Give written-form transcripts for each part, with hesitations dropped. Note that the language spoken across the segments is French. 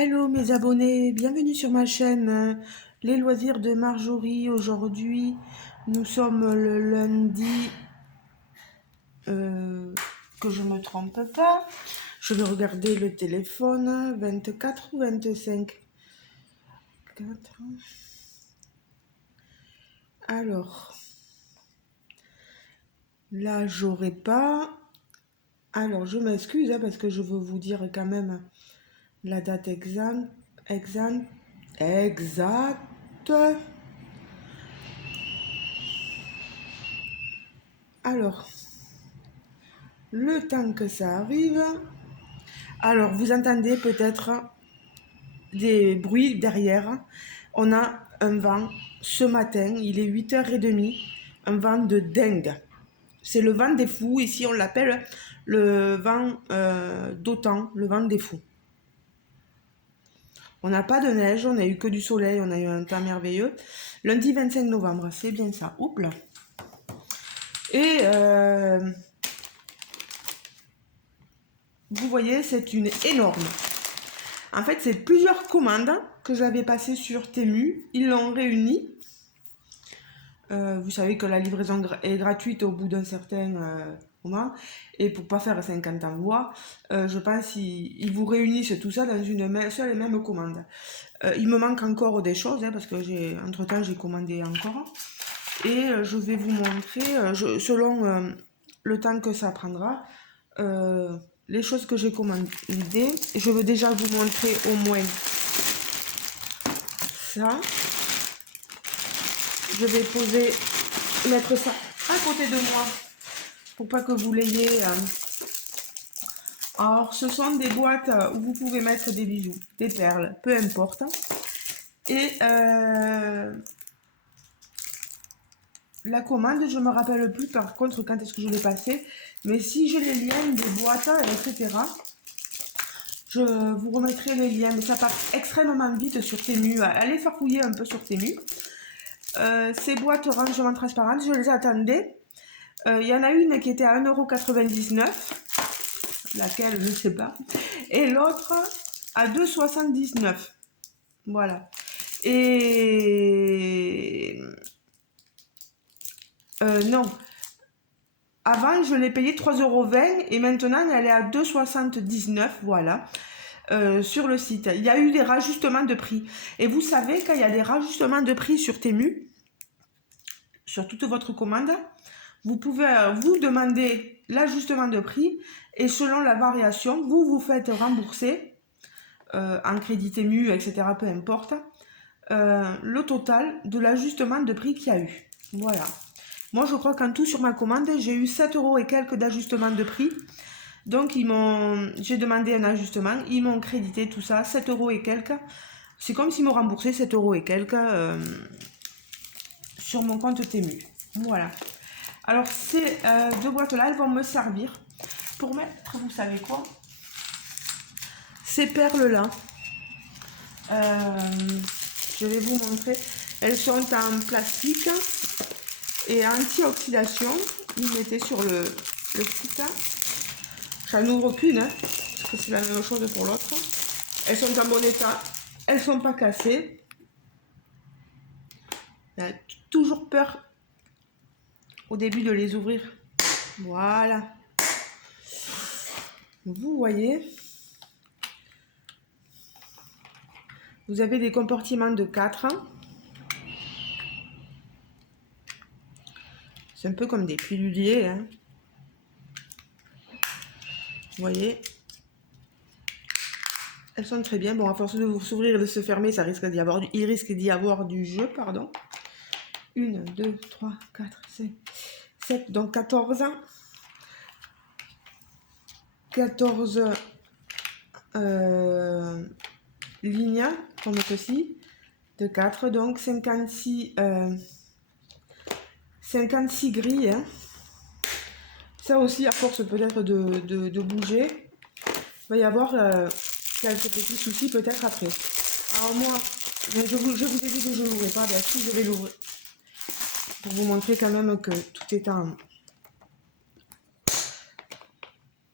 Hello mes abonnés, bienvenue sur ma chaîne Les Loisirs de Marjorie. Aujourd'hui, nous sommes le lundi, que je ne me trompe pas. Je vais regarder le téléphone, 24 ou 25. 4. Alors, là j'aurai pas. Alors je m'excuse parce que je veux vous dire quand même la date exacte. Alors, le temps que ça arrive. Alors, vous entendez peut-être des bruits derrière. On a un vent ce matin, il est 8h30, un vent de dingue. C'est le vent des fous, ici on l'appelle le vent d'OTAN, le vent des fous. On n'a pas de neige, on n'a eu que du soleil, on a eu un temps merveilleux. Lundi 25 novembre, c'est bien ça. Oups là. Et vous voyez, c'est une énorme. En fait, c'est plusieurs commandes que j'avais passées sur Temu. Ils l'ont réuni. Vous savez que la livraison est gratuite au bout d'un certain moment. Et pour pas faire 50 envois, je pense qu'ils vous réunissent tout ça dans une seule et même commande. Il me manque encore des choses, parce que entre-temps, j'ai commandé encore. Et je vais vous montrer, selon le temps que ça prendra, les choses que j'ai commandées. Je veux déjà vous montrer au moins ça. Je vais mettre ça à côté de moi pour pas que vous l'ayez. Alors, ce sont des boîtes où vous pouvez mettre des bijoux, des perles, peu importe. Et la commande, je me rappelle plus par contre quand est-ce que je l'ai passée, mais si j'ai les liens des boîtes, etc., je vous remettrai les liens. Mais ça part extrêmement vite sur Temu. Allez farfouiller un peu sur Temu. Ces boîtes rangement transparentes, je les attendais. Il y en a une qui était à 1,99 €, laquelle je ne sais pas, et l'autre à 2,79 €. Voilà. Et non. Avant, je l'ai payé 3,20 € et maintenant, elle est à 2,79 €. Voilà. Sur le site. Il y a eu des rajustements de prix. Et vous savez, quand il y a des rajustements de prix sur Temu, sur toute votre commande, vous pouvez vous demander l'ajustement de prix et selon la variation, vous vous faites rembourser en crédit Temu, etc., peu importe, le total de l'ajustement de prix qu'il y a eu. Voilà. Moi, je crois qu'en tout, sur ma commande, j'ai eu 7 € et quelques d'ajustement de prix. Donc, j'ai demandé un ajustement, ils m'ont crédité tout ça, 7 € et quelques. C'est comme s'ils m'ont remboursé 7 € et quelques sur mon compte Temu. Voilà. Alors, ces deux boîtes-là, elles vont me servir pour mettre, vous savez quoi, ces perles-là. Je vais vous montrer. Elles sont en plastique et anti-oxydation. Ils mettaient sur le site. J'en ouvre qu'une, parce que c'est la même chose pour l'autre. Elles sont en bon état. Elles sont pas cassées. J'ai toujours peur au début de les ouvrir. Voilà. Vous voyez. Vous avez des compartiments de 4. C'est un peu comme des piluliers. Hein. Vous voyez. Elles sont très bien. Bon, à force de s'ouvrir et de se fermer, il risque d'y avoir du jeu, pardon. 1, 2, 3, 4, 5, 7, donc 14. 14 lignes, comme ceci, de 4, donc 56 grilles. Hein. Ça aussi, à force peut-être de bouger, il va y avoir quelques petits soucis peut-être après. Alors moi, je vous ai dit que je ne l'ouvrais pas, bien si je vais l'ouvrir. Pour vous montrer quand même que tout est en...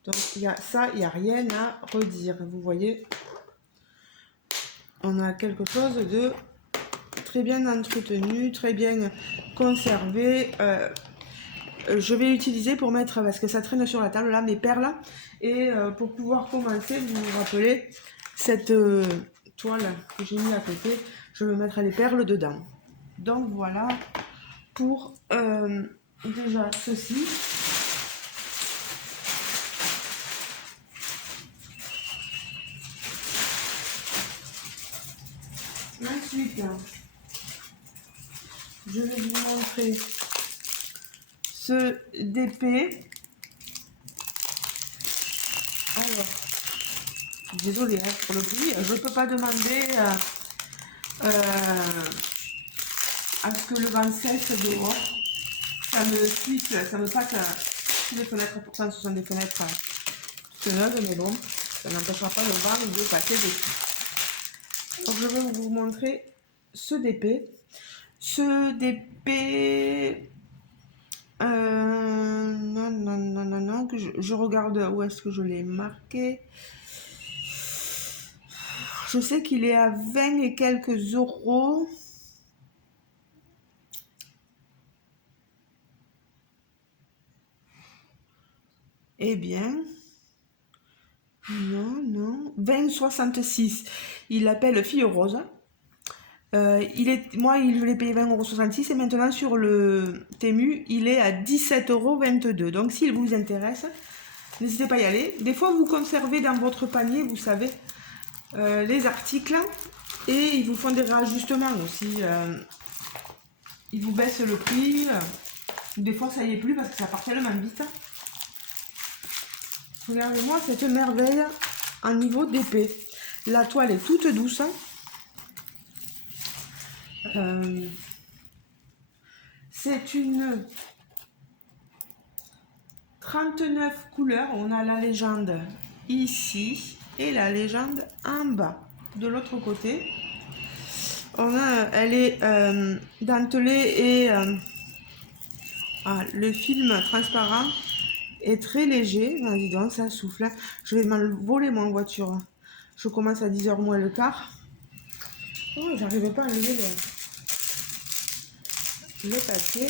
Donc il y a ça, il n'y a rien à redire, vous voyez. on a quelque chose de très bien entretenu, très bien conservé. Je vais utiliser pour mettre, parce que ça traîne sur la table là, mes perles. Et pour pouvoir commencer, vous vous rappelez, cette toile que j'ai mis à côté, je vais mettre les perles dedans. Donc voilà pour déjà ceci. Ensuite, je vais vous montrer ce DP. Alors, désolée pour le bruit, je ne peux pas demander à ce que le vent cesse dehors. Ça me suite, ça me passe sur les fenêtres, pourtant ce sont des fenêtres toutes neuves, mais bon, ça n'empêchera pas le vent de passer dessus. Donc je vais vous montrer ce DP. Ce DP, non, que je regarde où est-ce que je l'ai marqué. Je sais qu'il est à 20 et quelques euros. Eh bien, non, 20,66. Il l'appelle Fille Rose. Moi, je l'ai payé 20,66 € et maintenant sur le Temu, il est à 17,22 €. Donc s'il vous intéresse, n'hésitez pas à y aller. Des fois, vous conservez dans votre panier, vous savez, les articles et ils vous font des réajustements aussi. Ils vous baissent le prix. Des fois, ça y est plus parce que ça part tellement vite. Regardez-moi cette merveille en niveau d'épée. La toile est toute douce. C'est une 39 couleurs. On a la légende ici et la légende en bas. De l'autre côté, elle est dentelée et le film transparent est très léger. Ah, dis donc, ça souffle. Je vais m'envoler mon voiture. Je commence à 10h moins le quart. Oh, j'arrivais pas à enlever le papier.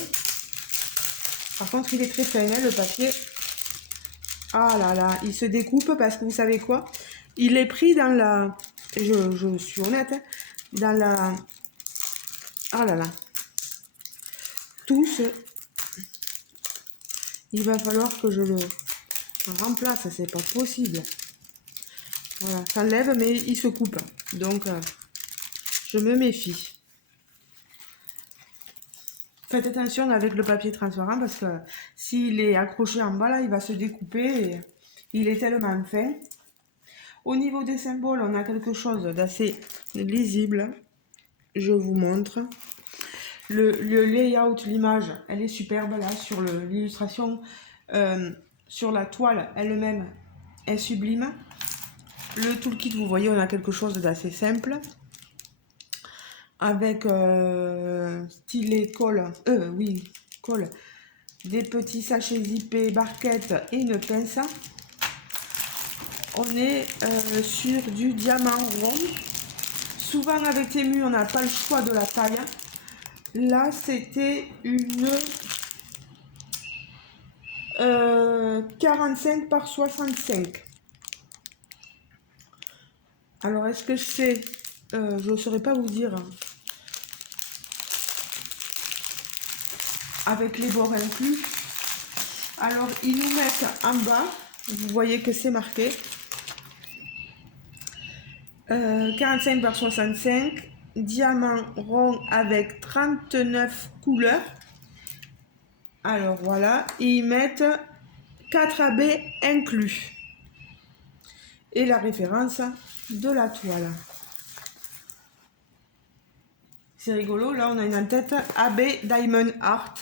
Par contre, il est très fin, hein, le papier. Ah là là, il se découpe parce que vous savez quoi? Il est pris dans la... Je suis honnête, hein, dans la... Ah là là. Tous. Il va falloir que je le remplace, c'est pas possible. Voilà, ça lève, mais il se coupe. Donc, je me méfie. Faites attention avec le papier transparent parce que s'il est accroché en bas, là, il va se découper et il est tellement fin. Au niveau des symboles, on a quelque chose d'assez lisible. Je vous montre. Le layout, l'image, elle est superbe là sur l'illustration. Sur la toile elle-même est sublime. Le toolkit, vous voyez, on a quelque chose d'assez simple. Avec stylet, colle, colle, des petits sachets zippés, barquettes et une pince. On est sur du diamant rond. Souvent avec Temu, on n'a pas le choix de la taille. Là, c'était une 45 par 65. Alors, est-ce que c'est... je ne saurais pas vous dire. Avec les bords inclus. Alors, ils nous mettent en bas. Vous voyez que c'est marqué. 45 par 65. Diamant rond avec 39 couleurs. Alors, voilà. Et ils mettent 4 AB inclus. Et la référence de la toile. C'est rigolo. Là, on a une en-tête AB Diamond Art.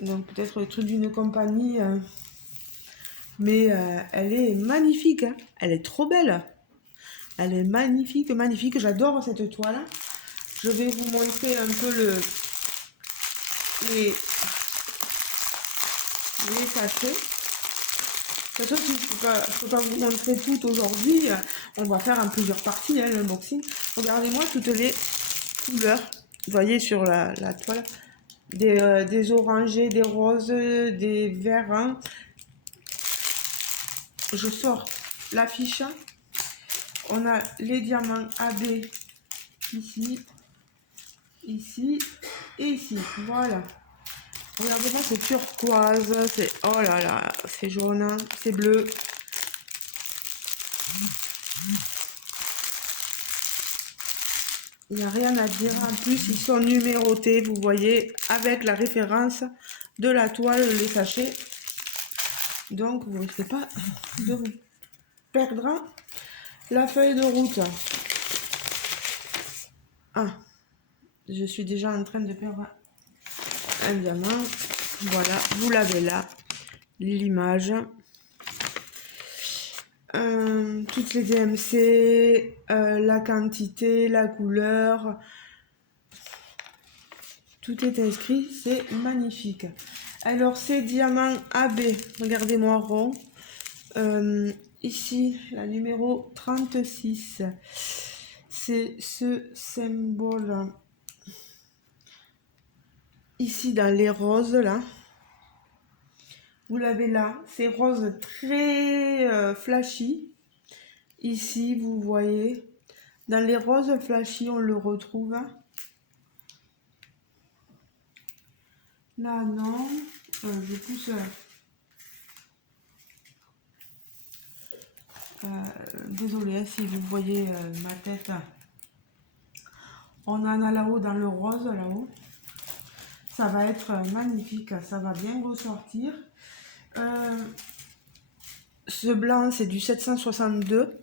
Donc peut-être le truc d'une compagnie, mais elle est magnifique, hein. Elle est trop belle, elle est magnifique, magnifique, j'adore cette toile. Je vais vous montrer un peu les sachets. De toute façon, je peux pas vous montrer tout aujourd'hui. On va faire en plusieurs parties, hein, l'unboxing. Regardez-moi toutes les couleurs. Vous voyez sur la toile. Des orangés, des roses, des verts. Hein. Je sors l'affiche. On a les diamants AB ici, ici et ici. Voilà. Regardez-moi, c'est turquoise. C'est, oh là là, c'est jaune, hein, c'est bleu. Il n'y a rien à dire. En plus, ils sont numérotés, vous voyez, avec la référence de la toile, les sachets. Donc, vous ne risquez pas de vous perdre la feuille de route. Ah, je suis déjà en train de perdre un diamant. Voilà, vous l'avez là, l'image. Toutes les DMC, la quantité, la couleur, tout est inscrit, c'est magnifique. Alors, ces diamants AB, regardez-moi rond. Ici, la numéro 36, c'est ce symbole. Ici, dans les roses, là. Vous l'avez là, c'est rose très flashy. Ici, vous voyez, dans les roses flashy, on le retrouve. Là, non. Je pousse. Désolée hein, si vous voyez ma tête. On en a là-haut dans le rose, là-haut. Ça va être magnifique, ça va bien ressortir. Ce blanc, c'est du 762.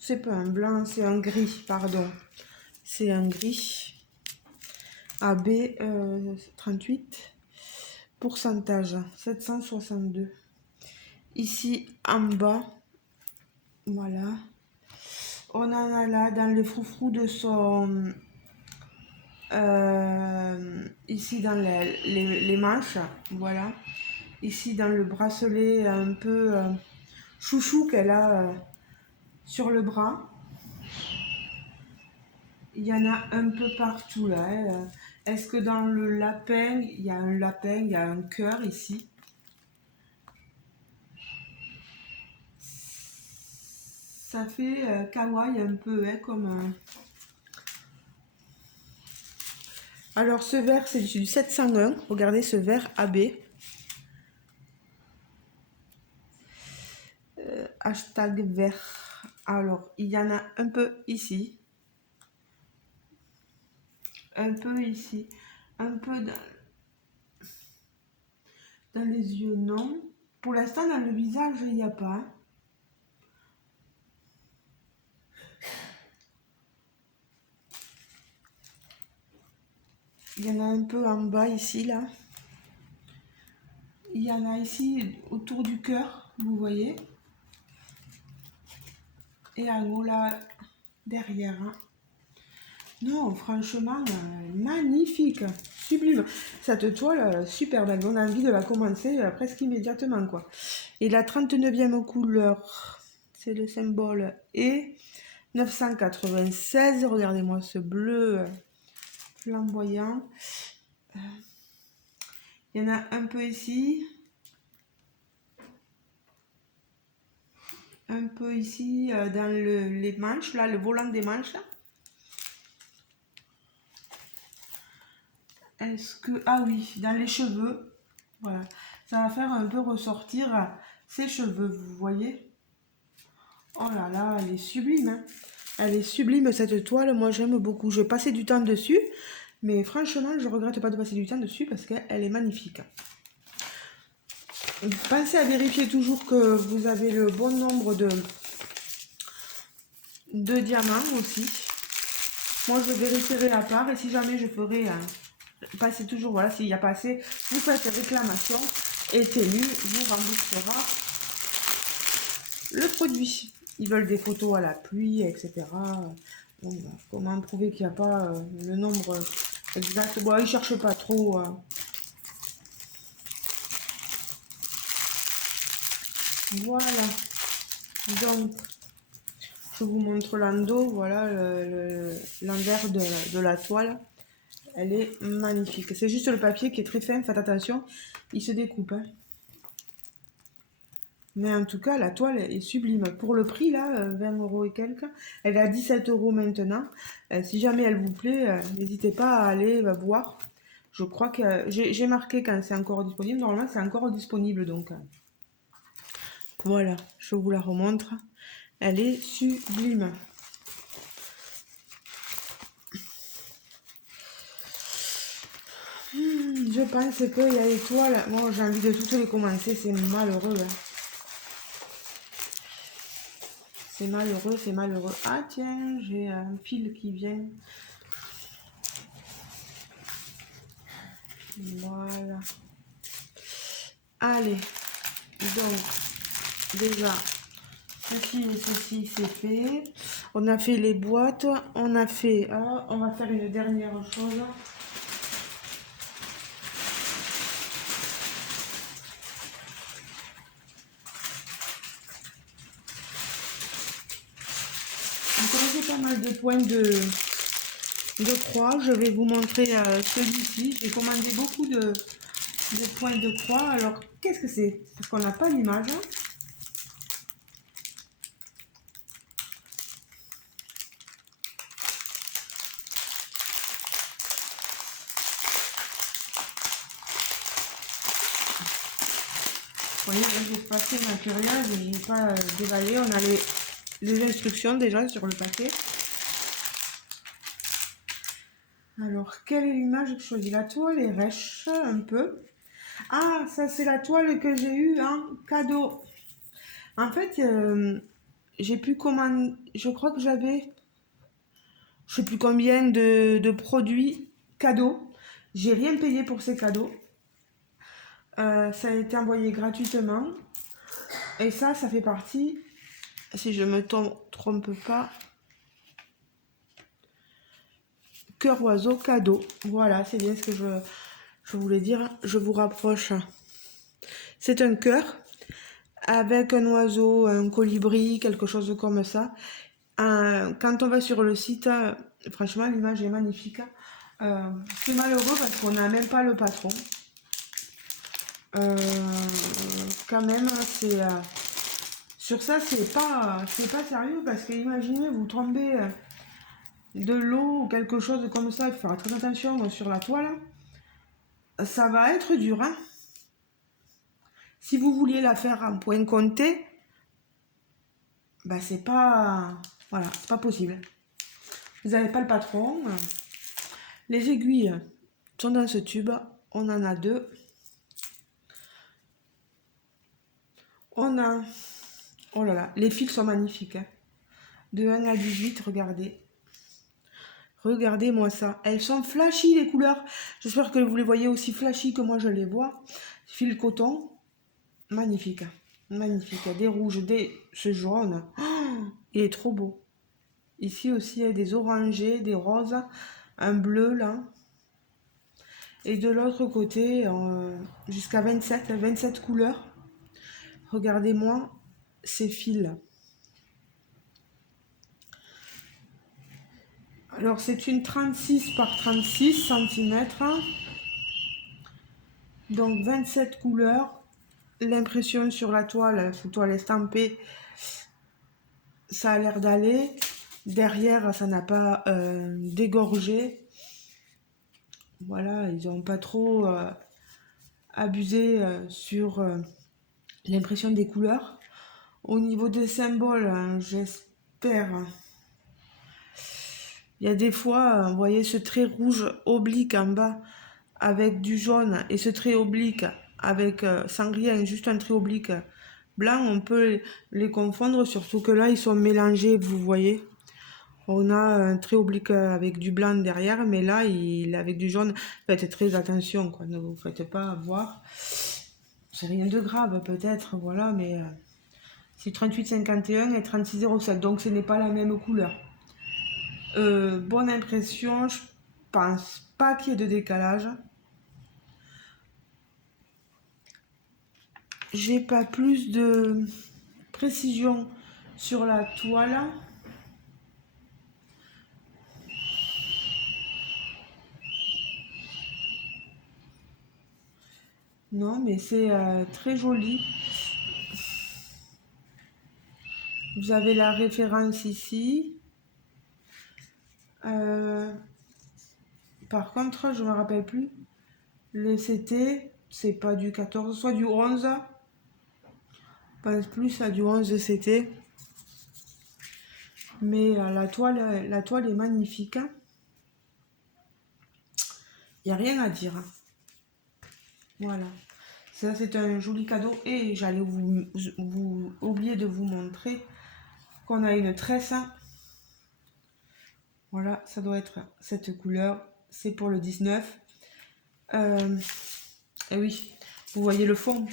C'est pas un blanc, c'est un gris, pardon. C'est un gris. AB 38. Pourcentage 762. Ici en bas, voilà. On en a là dans le froufrou de son... ici dans les manches, voilà. Ici dans le bracelet un peu chouchou qu'elle a sur le bras. Il y en a un peu partout là. Hein. Est-ce que dans le lapin, il y a un lapin, il y a un cœur ici? Ça fait kawaii un peu, hein, comme... Alors ce vert, c'est du 701. Regardez ce vert AB. Hashtag vert. Alors, il y en a un peu ici. Un peu ici. Un peu dans les yeux, non. Pour l'instant, dans le visage, il n'y a pas. Il y en a un peu en bas ici, là. Il y en a ici autour du cœur, vous voyez. Et en haut là, derrière. Hein. Non, franchement, magnifique, sublime. Cette toile, super belle. On a envie de la commencer presque immédiatement, quoi. Et la 39e couleur, c'est le symbole E. 996. Regardez-moi ce bleu flamboyant. Il y en a un peu ici. Un peu ici dans les manches, là, le volant des manches. Est-ce que... Ah oui, dans les cheveux. Voilà. Ça va faire un peu ressortir ses cheveux, vous voyez. Oh là là, elle est sublime. Hein. Elle est sublime cette toile, moi j'aime beaucoup. Je vais passer du temps dessus, mais franchement, je regrette pas de passer du temps dessus parce qu'elle est magnifique. Pensez à vérifier toujours que vous avez le bon nombre de diamants aussi. Moi, je vérifierai à part et si jamais je ferai passer toujours, voilà, s'il n'y a pas assez, vous faites réclamation et Temu vous remboursera le produit. Ils veulent des photos à la pluie, etc. Bon, bah, comment prouver qu'il n'y a pas le nombre exact? Bon, ils ne cherchent pas trop. Voilà. Donc, je vous montre l'endos. Voilà l'envers de la toile. Elle est magnifique. C'est juste le papier qui est très fin. Faites attention, il se découpe, hein. Mais en tout cas, la toile est sublime. Pour le prix, là, 20 € et quelques, elle est à 17 € maintenant. Si jamais elle vous plaît, n'hésitez pas à aller voir. Je crois que j'ai marqué quand c'est encore disponible. Normalement, c'est encore disponible. Donc, voilà, je vous la remontre. Elle est sublime. Je pense qu'il y a les toiles. Bon, j'ai envie de toutes les commencer. C'est malheureux, hein. C'est malheureux, c'est malheureux. Ah tiens, j'ai un fil qui vient. Voilà. Allez, donc déjà, ceci et ceci c'est fait. On a fait les boîtes, on a fait... Ah, on va faire une dernière chose. Donc j'ai pas mal de points de croix. Je vais vous montrer celui-ci. J'ai commandé beaucoup de points de croix. Alors, qu'est-ce que c'est? Parce qu'on n'a pas l'image. Vous voyez, là, j'ai passé ma curieuse et je n'ai pas déballé. On a les instructions déjà sur le paquet. Alors, quelle est l'image que je choisis? La toile est rêche un peu. Ah, ça c'est la toile que j'ai eue en cadeau. En fait, j'ai pu commander, je crois que j'avais, je sais plus combien de produits cadeaux. J'ai rien payé pour ces cadeaux. Ça a été envoyé gratuitement. Et ça fait partie, si je me trompe pas, cœur oiseau cadeau. Voilà, c'est bien ce que je voulais dire. Je vous rapproche. C'est un cœur avec un oiseau, un colibri, quelque chose comme ça. Quand on va sur le site, franchement, l'image est magnifique. C'est malheureux parce qu'on n'a même pas le patron. Quand même, c'est sur ça, c'est pas sérieux parce que imaginez, vous tombez de l'eau ou quelque chose comme ça, il faut faire très attention sur la toile. Ça va être dur, hein. Si vous vouliez la faire en point compté, bah c'est pas, voilà, c'est pas possible. Vous n'avez pas le patron. Les aiguilles sont dans ce tube. On en a deux. On a... Oh là là, les fils sont magnifiques, hein. De 1 à 18, regardez. Regardez-moi ça. Elles sont flashy, les couleurs. J'espère que vous les voyez aussi flashy que moi je les vois. Fil coton. Magnifique. Magnifique. Des rouges, ce jaune. Oh, il est trop beau. Ici aussi, il y a des orangés, des roses. Un bleu, là. Et de l'autre côté, jusqu'à 27 couleurs. Regardez-moi ces fils. Alors, c'est une 36 par 36 cm. Donc, 27 couleurs. L'impression sur la toile estampée, ça a l'air d'aller. Derrière, ça n'a pas dégorgé. Voilà, ils n'ont pas trop abusé sur l'impression des couleurs. Au niveau des symboles, j'espère. Il y a des fois, vous voyez ce trait rouge oblique en bas avec du jaune et ce trait oblique avec sans rien, juste un trait oblique blanc, on peut les confondre, surtout que là ils sont mélangés, vous voyez. On a un trait oblique avec du blanc derrière, mais là il est avec du jaune. Faites très attention, quoi. Ne vous faites pas voir. C'est rien de grave peut-être, voilà, mais c'est 38,51 et 36,07, donc ce n'est pas la même couleur. Bonne impression, je pense pas qu'il y ait de décalage. j'ai pas plus de précision sur la toile. Non, mais c'est très joli. Vous avez la référence ici. Par contre, je me rappelle plus. Le CT, c'est pas du 14, soit du 11. Je pense plus à du 11 CT. Mais la toile est magnifique. Il n'y a rien à dire. Voilà. Ça, c'est un joli cadeau. Et j'allais vous oublier de vous montrer qu'on a une tresse. Voilà, ça doit être cette couleur. C'est pour le 19. Et oui, vous voyez le fond.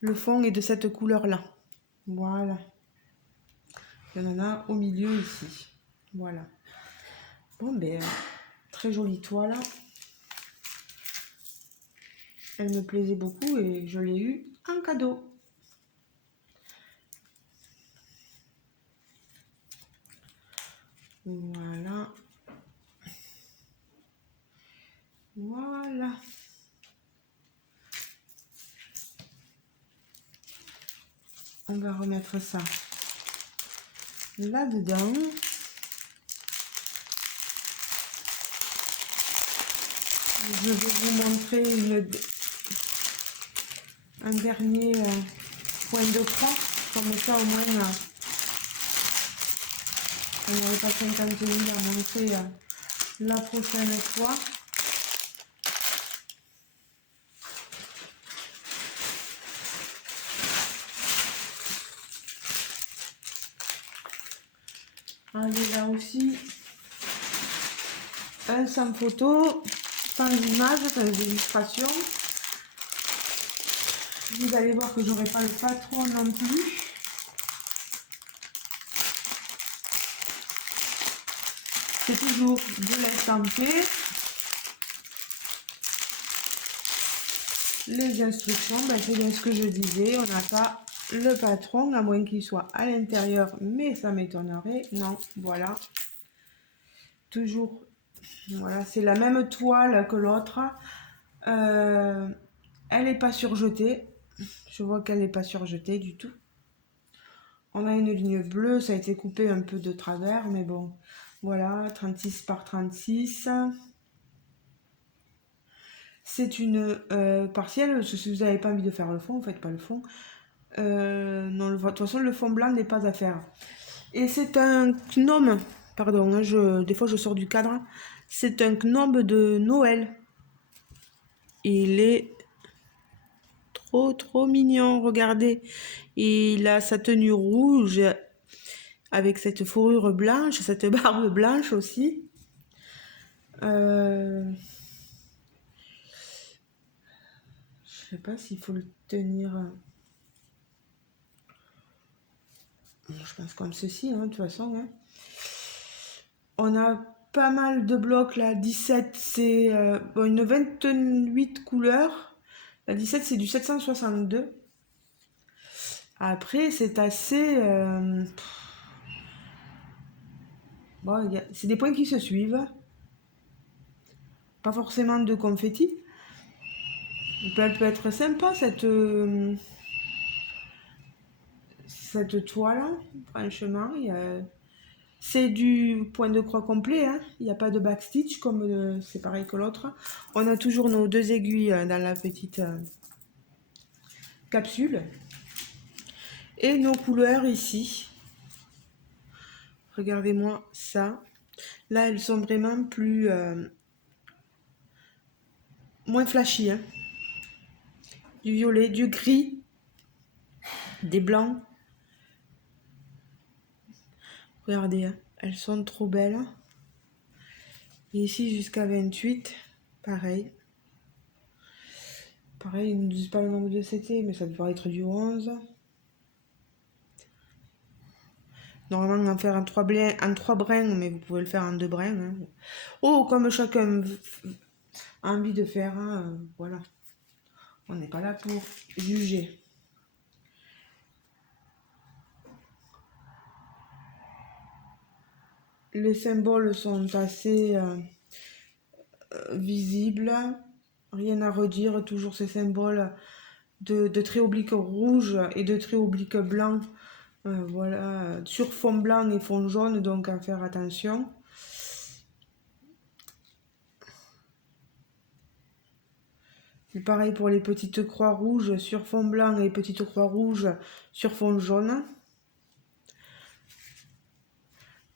Le fond est de cette couleur-là. Voilà. Il y en a au milieu ici. Voilà. Bon, ben, très jolie toile. Elle me plaisait beaucoup et je l'ai eu en cadeau. Voilà. Voilà. On va remettre ça là-dedans. Je vais vous montrer un dernier point de croix. Comme ça, au moins, on n'aurait pas 50 000 à montrer la prochaine fois. Allez, là aussi, un sans photo, sans image, sans illustration. Vous allez voir que j'aurai pas le patron non plus. C'est toujours de l'estampé. Les instructions, ben c'est bien ce que je disais, on n'a pas le patron, à moins qu'il soit à l'intérieur, mais ça m'étonnerait. Non, voilà. Toujours, voilà, c'est la même toile que l'autre. Elle n'est pas surjetée. Je vois qu'elle n'est pas surjetée du tout. On a une ligne bleue, ça a été coupé un peu de travers, mais bon, voilà, 36 par 36. C'est une partielle, si vous n'avez pas envie de faire le fond, vous ne faites pas le fond. Non, de toute façon, le fond blanc n'est pas à faire. Et c'est un gnome, pardon, hein, des fois je sors du cadre. C'est un gnome de Noël. Il est trop mignon, regardez. Il a sa tenue rouge avec cette fourrure blanche, cette barbe blanche aussi. Je sais pas s'il faut le tenir. Je pense comme ceci, hein, de toute façon. Hein. On a pas mal de blocs là. 17, c'est une 28 couleurs. La 17, c'est du 762. Après, c'est assez. Bon, c'est des points qui se suivent. Pas forcément de confetti. Elle peut être sympa cette toile, franchement. C'est du point de croix complet, hein. Il n'y a pas de backstitch comme c'est pareil que l'autre. On a toujours nos 2 aiguilles dans la petite capsule. Et nos couleurs ici. Regardez-moi ça. Là, elles sont vraiment plus... moins flashy. Hein. Du violet, du gris, des blancs. Regardez, hein, elles sont trop belles. Et ici, jusqu'à 28, pareil. Pareil, ils ne disent pas le nombre de CT, mais ça devrait être du 11. Normalement, en faire en 3 brins, mais vous pouvez le faire en 2 brins. Hein. Oh, comme chacun a envie de faire, hein, voilà. On n'est pas là pour juger. Les symboles sont assez visibles. Rien à redire, toujours ces symboles de traits obliques rouges et de traits obliques blancs. Voilà, sur fond blanc et fond jaune, donc à faire attention. Et pareil pour les petites croix rouges sur fond blanc et petites croix rouges sur fond jaune.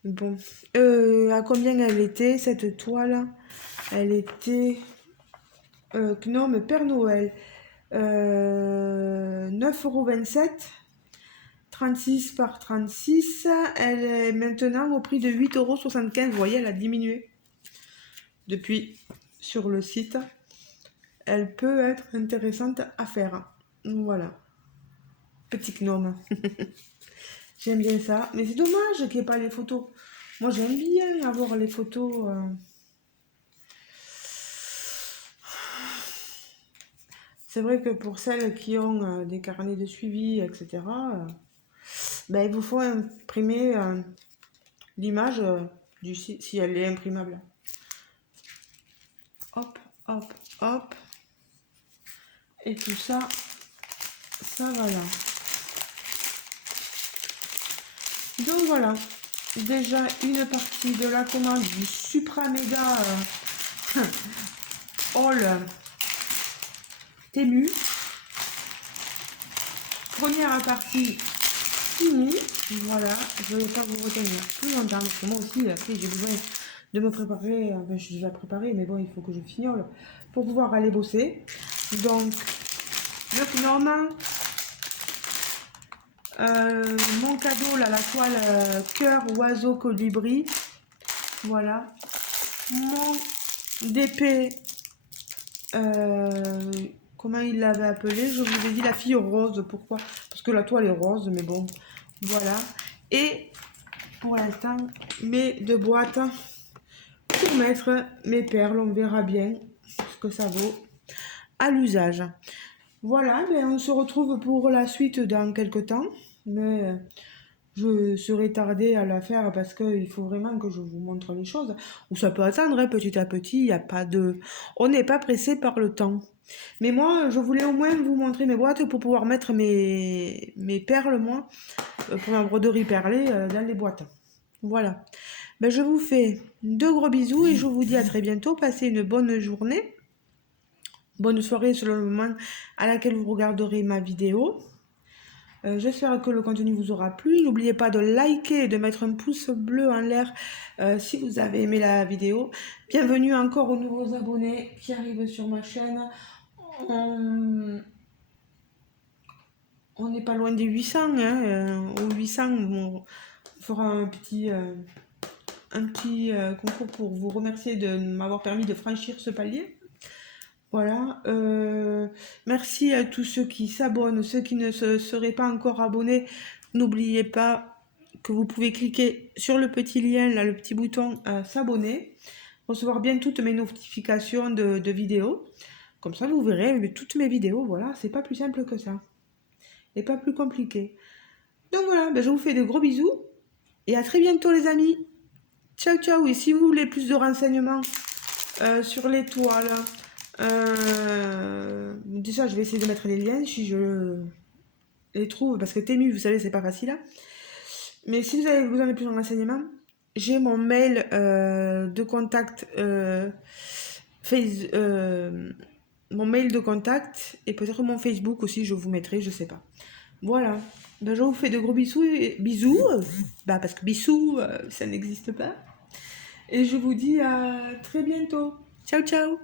Bon, à combien elle était cette toile? Elle était Gnome Père Noël, 9,27 €, 36 par 36. Elle est maintenant au prix de 8,75 €. Vous voyez, elle a diminué depuis sur le site. Elle peut être intéressante à faire. Voilà. Petit gnome. J'aime bien ça. Mais c'est dommage qu'il n'y ait pas les photos. Moi, j'aime bien avoir les photos. C'est vrai que pour celles qui ont des carnets de suivi, etc., ben, il vous faut imprimer l'image du site, si elle est imprimable. Hop, hop, hop. Et tout ça, ça va là. Donc voilà, déjà une partie de la commande du Supra Mega Haul Temu. Première partie finie. Voilà, je ne vais pas vous retenir plus longtemps parce que moi aussi, après, j'ai besoin de me préparer. Enfin, je suis déjà préparée, mais bon, il faut que je fignole pour pouvoir aller bosser. Donc, le gnome. Mon cadeau, là, la toile cœur, oiseau, colibri. Voilà. Mon DP, comment il l'avait appelé? Je vous ai dit la fille rose. Pourquoi? Parce que la toile est rose, mais bon. Voilà. Et pour l'instant, mes deux boîtes pour mettre mes perles. On verra bien ce que ça vaut à l'usage. Voilà, ben on se retrouve pour la suite dans quelques temps. Mais je serai tardée à la faire parce qu'il faut vraiment que je vous montre les choses. Ou ça peut attendre, hein, petit à petit, il n'y a pas de... On n'est pas pressé par le temps. Mais moi, je voulais au moins vous montrer mes boîtes pour pouvoir mettre mes perles, moi, pour ma broderie perlée dans les boîtes. Voilà. Ben, je vous fais de gros bisous et je vous dis à très bientôt. Passez une bonne journée. Bonne soirée selon le moment à laquelle vous regarderez ma vidéo. J'espère que le contenu vous aura plu. N'oubliez pas de liker et de mettre un pouce bleu en l'air si vous avez aimé la vidéo. Bienvenue encore aux nouveaux abonnés qui arrivent sur ma chaîne. On n'est pas loin des 800. Aux 800, on fera un petit concours pour vous remercier de m'avoir permis de franchir ce palier. Voilà, merci à tous ceux qui s'abonnent, ceux qui ne se seraient pas encore abonnés. N'oubliez pas que vous pouvez cliquer sur le petit lien, là, le petit bouton s'abonner, recevoir bien toutes mes notifications de vidéos. Comme ça, vous verrez toutes mes vidéos. Voilà, c'est pas plus simple que ça. Et pas plus compliqué. Donc voilà, ben, je vous fais de gros bisous. Et à très bientôt les amis. Ciao, ciao. Et si vous voulez plus de renseignements sur les toiles... déjà je vais essayer de mettre les liens si je les trouve parce que Temu vous savez c'est pas facile hein. Mais si vous avez besoin de plus de renseignements, j'ai mon mail de contact mon mail de contact et peut-être mon Facebook aussi je vous mettrai, je sais pas. Voilà, ben, je vous fais de gros bisous bah, parce que bisous ça n'existe pas et je vous dis à très bientôt. Ciao ciao.